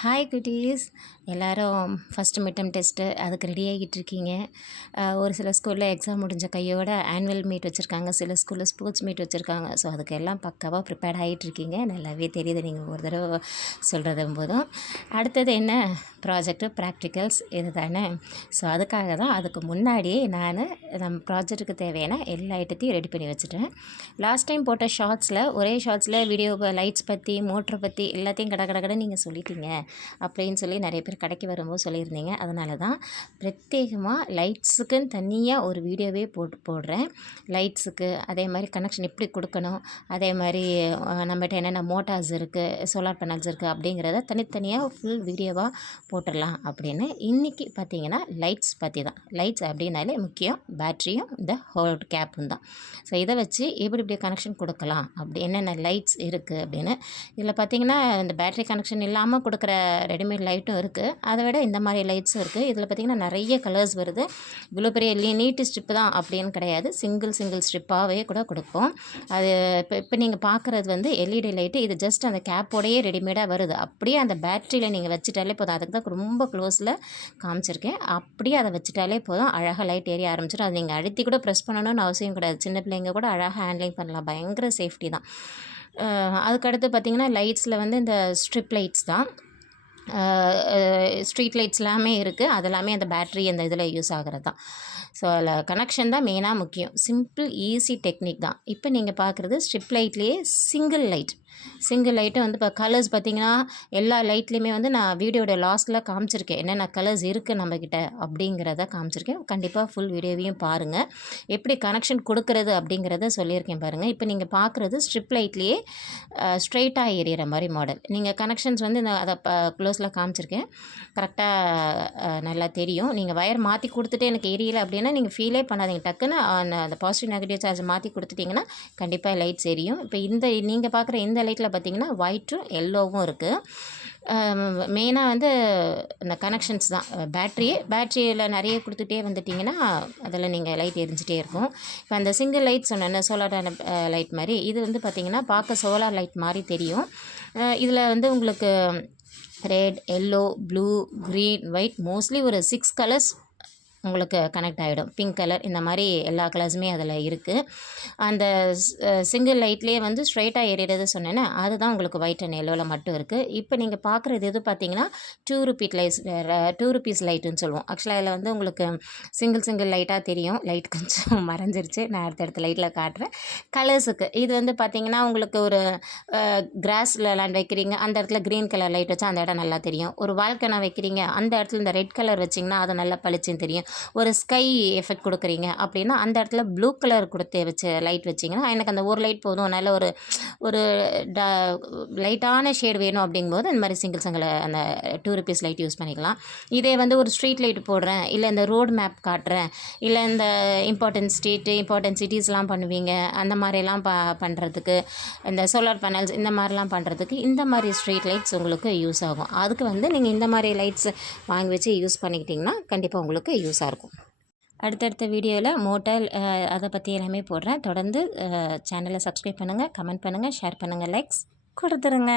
Hi குட்டீஸ். எல்லாரும் first mid term test அதுக்கு ரெடி ஆகிட்டு இருக்கீங்க. ஒரு சில ஸ்கூலில் எக்ஸாம் முடிஞ்ச கையோட ஆனுவல் மீட் வச்சுருக்காங்க, சில ஸ்கூலில் ஸ்போர்ட்ஸ் மீட் வச்சுருக்காங்க. ஸோ அதுக்கு எல்லாம் பக்காவாக ப்ரிப்பேர்ட் ஆகிட்டுருக்கீங்க. நல்லாவே தெரியுது நீங்கள் ஒரு தடவை சொல்கிறதும் போதும். அடுத்தது என்ன, ப்ராஜெக்ட்டு ப்ராக்டிகல்ஸ் இது தானே. ஸோ அதுக்காக தான் அதுக்கு முன்னாடியே நம்ம ப்ராஜெக்ட்டுக்கு தேவையான எல்லா ஐட்டத்தையும் ரெடி பண்ணி வச்சுட்டேன். லாஸ்ட் டைம் போட்ட ஒரே ஷார்ட்ஸில் வீடியோ லைட்ஸ் பற்றி மோட்டரை பற்றி எல்லாத்தையும் கடை நீங்கள் சொல்லிட்டீங்க அப்படின்னு சொல்லி நிறைய பேர் கடைக்கு வரும்போது சொல்லியிருந்தீங்க. அதனால தான் பிரத்யேகமாக லைட்ஸுக்குன்னு தனியாக ஒரு வீடியோவே போடுறேன். லைட்ஸுக்கு அதே மாதிரி கனெக்ஷன் எப்படி கொடுக்கணும், அதே மாதிரி நம்மகிட்ட என்னென்ன மோட்டார்ஸ் இருக்குது, சோலார் பேனல்ஸ் இருக்குது அப்படிங்கிறத தனித்தனியாக ஃபுல் வீடியோவாக போட்டுடலாம் அப்படின்னு. இன்றைக்கி பார்த்திங்கன்னா லைட்ஸ் பற்றி தான். லைட்ஸ் அப்படின்னாலே முக்கியம் பேட்ரியும் இந்த ஹோல் கேப்பும் தான். ஸோ இதை வச்சு எப்படி கனெக்ஷன் கொடுக்கலாம், அப்படி என்னென்ன லைட்ஸ் இருக்குது அப்படின்னு. இதில் பார்த்திங்கன்னா இந்த பேட்ரி கனெக்ஷன் இல்லாமல் கொடுக்குற ரெடிமேட் லைட்டும் இருக்குது, அதை விட இந்த மாதிரி லைட்ஸும் இருக்குது. இதில் பார்த்திங்கன்னா நிறைய கலர்ஸ் வருது. இவ்வளோ பெரிய நீட்டு ஸ்ட்ரிப்பு தான் அப்படின்னு கிடையாது, சிங்கிள் ஸ்ட்ரிப்பாகவே கூட கொடுப்போம். அது இப்போ நீங்கள் பார்க்குறது வந்து எல்இடி லைட்டு. இது ஜஸ்ட் அந்த கேப்போடையே ரெடிமேடாக வருது. அப்படியே அந்த பேட்டரியில் நீங்கள் வச்சுட்டாலே போதும். அதுக்கு தான் ரொம்ப க்ளோஸில் காமிச்சிருக்கேன். அப்படியே அதை வச்சுட்டாலே போதும், அழகாக லைட் ஏறி ஆரம்பிச்சிடும். அது நீங்கள் அழுத்தி கூட ப்ரெஸ் பண்ணணும்னு அவசியம் கிடையாது. சின்ன பிள்ளைங்க கூட அழகாக ஹேண்ட்லிங் பண்ணலாம். பயங்கர சேஃப்டி தான். அதுக்கடுத்து பார்த்திங்கன்னா லைட்ஸில் வந்து இந்த ஸ்ட்ரிப் லைட்ஸ் தான். ஸ்ட்ரீட் லைட்ஸ் எல்லாமே இருக்குது. அதெல்லாமே அந்த பேட்ரி அந்த இதில் யூஸ் ஆகிறது தான். ஸோ அதில் கனெக்ஷன் தான் மெயினாக முக்கியம். சிம்பிள் ஈஸி டெக்னிக் தான். இப்போ நீங்கள் பார்க்குறது ஸ்ட்ரிப் லைட்லேயே சிங்கிள் லைட்டு வந்து இப்போ கலர்ஸ் பார்த்திங்கன்னா எல்லா லைட்லேயுமே வந்து நான் வீடியோட லாஸ்ட்டில் காமிச்சிருக்கேன், என்னென்ன கலர்ஸ் இருக்குது நம்மக்கிட்ட அப்படிங்கிறத காமிச்சிருக்கேன். கண்டிப்பாக ஃபுல் வீடியோவையும் பாருங்கள். எப்படி கனெக்ஷன் கொடுக்குறது அப்படிங்கிறத சொல்லியிருக்கேன் பாருங்கள். இப்போ நீங்கள் பார்க்குறது ஸ்ட்ரிப் லைட்லேயே ஸ்ட்ரெயிட்டாக எரியிற மாதிரி மாடல். நீங்கள் கனெக்ஷன்ஸ் வந்து அதை க்ளோஸில் காமிச்சிருக்கேன், கரெக்டாக நல்லா தெரியும். நீங்கள் வயர் மாற்றி கொடுத்துட்டு எனக்கு எரியலை அப்படின்னா நீங்கள் ஃபீலே பண்ணாதீங்க. டக்குன்னு அந்த பாசிட்டிவ் நெகட்டிவ் சார்ஜ் மாற்றி கொடுத்துட்டிங்கன்னா கண்டிப்பாக லைட்ஸ் எரியும். இப்போ நீங்கள் பார்க்குற இந்த லைட்டில் பார்த்திங்கன்னா ஒயிட்டும் எல்லோவும் இருக்குது. மெயினாக வந்து இந்த கனெக்ஷன்ஸ் தான். பேட்ரியில் நிறைய கொடுத்துட்டே வந்துட்டிங்கன்னா அதில் நீங்கள் லைட் எரிஞ்சிட்டே இருக்கும். இப்போ அந்த சிங்கிள் லைட் சொன்னேன், சோலார் லைட் மாதிரி. இது வந்து பார்த்திங்கன்னா பார்க்க சோலார் லைட் மாதிரி தெரியும். இதில் வந்து உங்களுக்கு red, yellow, blue, green, white mostly ஒரு 6 கலர்ஸ் உங்களுக்கு கனெக்ட் ஆகிடும். பிங்க் கலர் இந்த மாதிரி எல்லா கலர்ஸுமே அதில் இருக்குது. அந்த சிங்கிள் லைட்லேயே வந்து ஸ்ட்ரைட்டாக எரியிறது சொன்னேன்னா அதுதான் உங்களுக்கு ஒயிட் அண்ட் எல்லோவில் மட்டும் இருக்குது. இப்போ நீங்கள் பார்க்குறது எது பார்த்திங்கன்னா 2 ருபீஸ் லைட்டுன்னு சொல்லுவோம். ஆக்சுவலாக இதில் வந்து உங்களுக்கு சிங்கிள் லைட்டாக தெரியும். லைட் கொஞ்சம் மறைஞ்சிருச்சு, நான் அடுத்தடுத்த லைட்டில் காட்டுறேன். கலர்ஸுக்கு இது வந்து பார்த்திங்கன்னா உங்களுக்கு ஒரு கிராஸில் லேண்ட் வைக்கிறீங்க, அந்த இடத்துல க்ரீன் கலர் லைட் வச்சா அந்த இடம் நல்லா தெரியும். ஒரு வால்கனா வைக்கிறீங்க, அந்த இடத்துல இந்த ரெட் கலர் வச்சிங்கன்னா அது நல்லா பளிச்சுன்னு தெரியும். ஒரு ஸ்கை எஃபெக்ட் கொடுக்குறீங்க அப்படின்னா அந்த இடத்துல ப்ளூ கலர் கொடுத்து லைட் வச்சிங்கன்னா எனக்கு அந்த ஒரு லைட் போதும், நல்ல ஒரு லைட்டான ஷேட் வேணும் அப்படிங்கும்போது இந்த மாதிரி சிங்கிள் அந்த 2 ருபீஸ் லைட் யூஸ் பண்ணிக்கலாம். இதே வந்து ஒரு ஸ்ட்ரீட் லைட் போடுறேன், இல்லை இந்த ரோடு மேப் காட்டுறேன், இல்லை இந்த இம்பார்ட்டன்ட் சிட்டிஸ்லாம் பண்ணுவீங்க, அந்த மாதிரிலாம் பண்ணுறதுக்கு, இந்த சோலார் பேனல்ஸ் இந்த மாதிரிலாம் பண்ணுறதுக்கு இந்த மாதிரி ஸ்ட்ரீட் லைட்ஸ் உங்களுக்கு யூஸ் ஆகும். அதுக்கு வந்து நீங்கள் இந்த மாதிரி லைட்ஸ் வாங்கி வச்சு யூஸ் பண்ணிக்கிட்டிங்கன்னா கண்டிப்பாக உங்களுக்கு யூஸாக இருக்கும். அடுத்தடுத்த வீடியோவில் மோட்டார் அதை பற்றி எல்லாமே போடுறேன். தொடர்ந்து சேனலை சப்ஸ்கிரைப் பண்ணுங்கள், கமெண்ட் பண்ணுங்கள், ஷேர் பண்ணுங்கள், லைக்ஸ் கொடுத்துருங்க.